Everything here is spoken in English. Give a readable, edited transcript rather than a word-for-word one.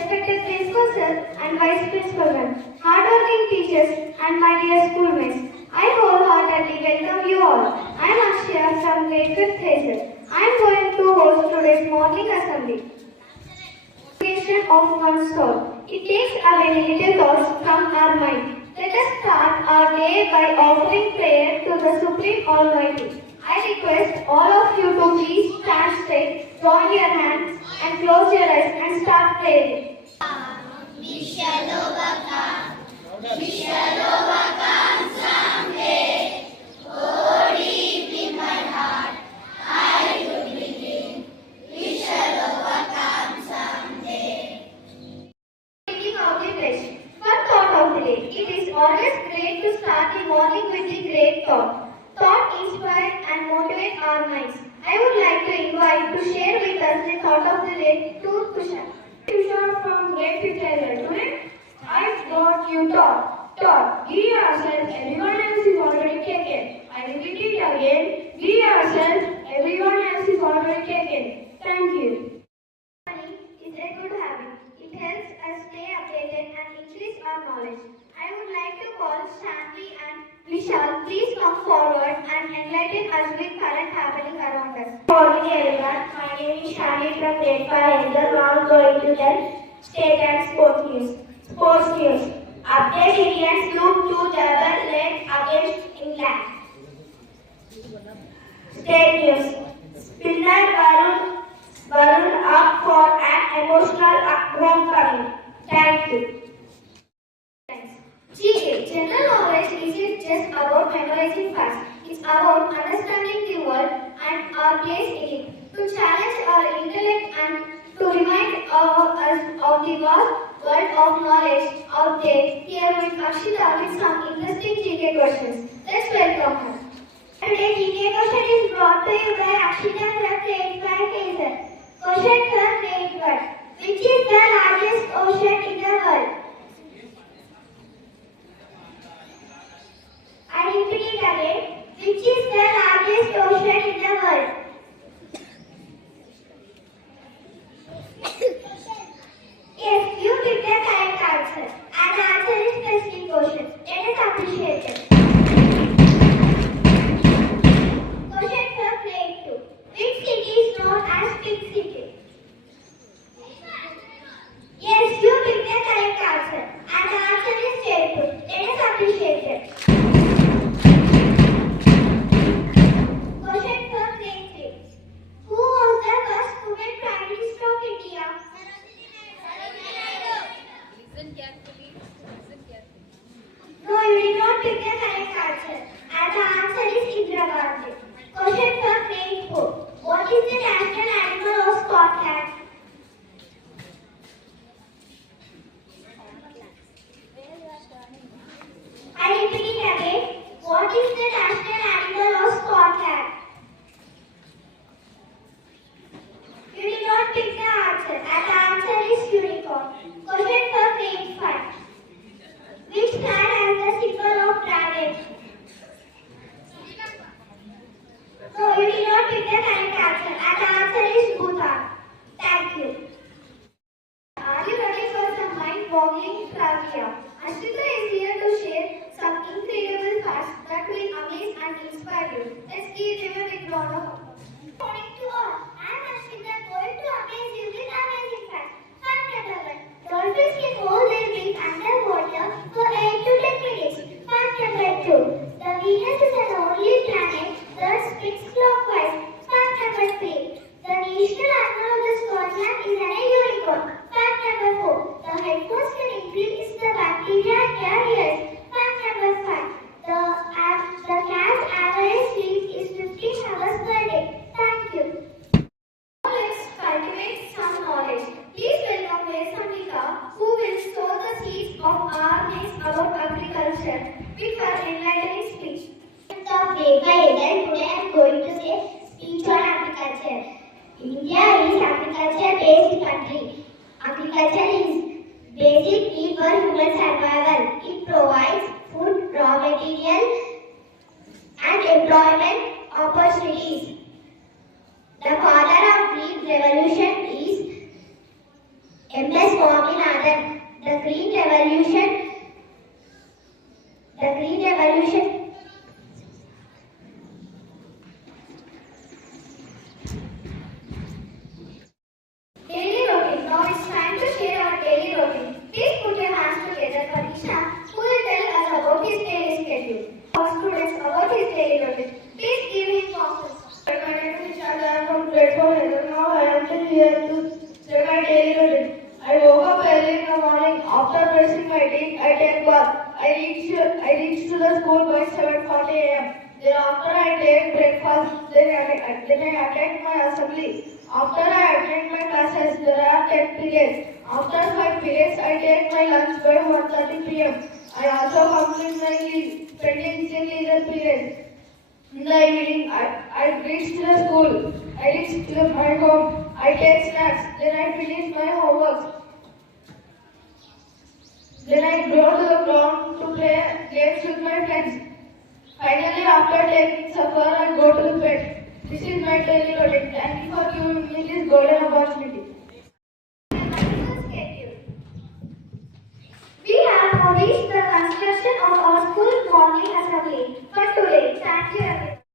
respected principal sir and vice principal ma'am, hardworking teachers and my dear schoolmates, I wholeheartedly welcome you all. I am Akshya from Grade V Hazel. I am going to host today's morning assembly. Education of one's soul. It takes away negative thoughts from our mind. Let us start our day by offering prayer to the Supreme Almighty. I request all of you to please stand straight, join your hands and close your eyes and start praying. We shall overcome someday. Oh, deep in my heart, I do believe we shall overcome someday. Reading of the page. First thought of the day. It is always great to start the morning with the great thought. Thought inspire and motivate our minds. I would like to invite to share with us the thought of the day to Tushar. Tushar from Grade V Hazel. Today I got you thought. Give yourself, everyone else is already taken. I repeat it again. Give yourself, everyone else is already taken. Thank you. Money is a good habit. It helps us stay updated and increase our knowledge. I would like to call Shanti and Vishal. Please come forward and enlighten us with current happening around us. Good morning everyone. My name is Shanti from Grade V Hazel. Now I am going to tell state and sports news. Sports news. Update Indians look to double leg against England. State news. Spinner Varun up for an emotional homecoming. Thank you. GK, general knowledge isn't just about memorizing facts. It's about understanding the world and our place in it. To challenge our intellect and to remind us of the vast world of knowledge out there, here with Akshita with some interesting GK questions. Let's welcome her. Today's GK question is brought to you by Akshita from Grade V Hazel. Question from Grade 1. Which is the largest ocean in the world? I repeat it again. Which is the largest ocean in the world? Yes, you picked the correct answer. And the answer is Pacific Ocean. Let us appreciate it. Question for Grade 2. Which city is known as Pink City? Yes, you picked the correct answer. And the answer is Jaipur. Let us appreciate it. Question for Grade 3. Who was the first woman Prime Minister of India? Listen carefully. No, you did not pick the correct answer. And the answer is Indira Gandhi. Question for Grade 4. What is the national animal of Scotland? I repeat it again. What is the national animal of Scotland? You did not pick the answer. And the answer is unicorn. Question for Grade 5. Which flag has the symbol of dragon? No, you did not pick the correct answer. And the answer is Bhutan. Thank you. Are you ready for some mind-boggling trivia? Ashita is here to share some incredible facts that will amaze and inspire you. Let's give them a big round of applause. Good morning to all. I am Ashita, going to amaze you with amazing facts. Fact number 1. Dolphins can hold their breath underwater for 8 to 10 minutes. Fact number 2. The Venus is the only planet that spins clockwise. Fact number 3. The national animal of the Scotland is a unicorn. Fact number 4. The headphones can increase the bacteria in their ears. Fact number 5. The cat's average sleep is 15 hours per day. Thank you. Now let's cultivate some knowledge. Please welcome Vesamika, who will sow the seeds of awareness about agriculture with her enlightening speech. Of Grade V Hazel, today I am going to say speech on agriculture. India is agriculture-based country. Agriculture is basic need for human survival. It provides food, raw material, and employment opportunities. The father of green revolution is MS Swami The Green Revolution. The Green Revolution. Daily routine. Now it's time to share our daily routine. Please put your hands together for Isha, who will tell us about his daily schedule. Our students about his daily routine. Please give him comments. My name is Isha. I am from Grade V Hazel. Now I am here to say my daily routine. I woke up early in the morning. After brushing my teeth, I take bath. I reach to the school by 7:40 a.m. Thereafter, I take breakfast. Then I attend my assembly. After I attend my classes, there are 10 periods. After 5 periods, I take my lunch by 1:30 p.m. I also complete my pending leisure periods. In the evening, I reach to the school. I reach to my home. I take snacks. Then I finish my homework. Then I go to the ground to play games with my friends. Finally, after taking supper, I go to the bed. This is my daily routine. Thank you for giving me this golden opportunity. We have now reached the construction of our school morning assembly for today. Thank you everyone.